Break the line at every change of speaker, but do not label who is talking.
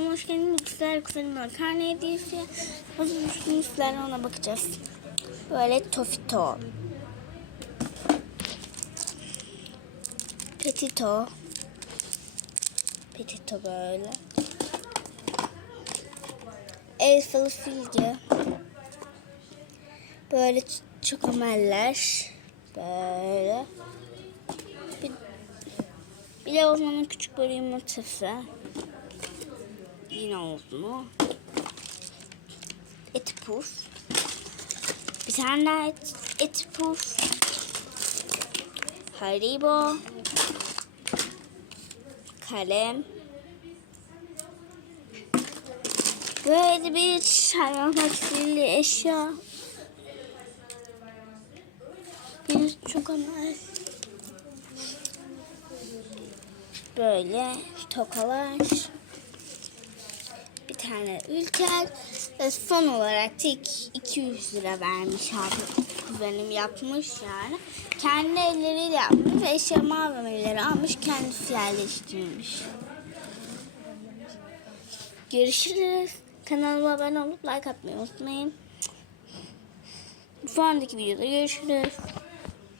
Hoş geldiniz. Güzel kuzenimler karne hediyesi. Hazırmışsınız. Sizlerle ona bakacağız. Böyle tofito. Petito. Petito böyle. Elfalı filge. Böyle çokomeller. Böyle. Bir, bir de Osman'ın küçük böyle yumurtası. Yine oldu? Et puf. Bir tane daha et, et puf. Haribo. Kalem. Böyle bir hayvan tekstilli eşya. Bir çok amel. Böyle tokalar tane ülker ve son olarak tek 200 lira vermiş abi kuzenim yapmış yani. Kendi elleriyle yapmış ve eşya malzemeleri almış kendisi yerleştirmiş. Görüşürüz. Kanalıma abone olup like atmayı unutmayın. Sonraki videoda görüşürüz.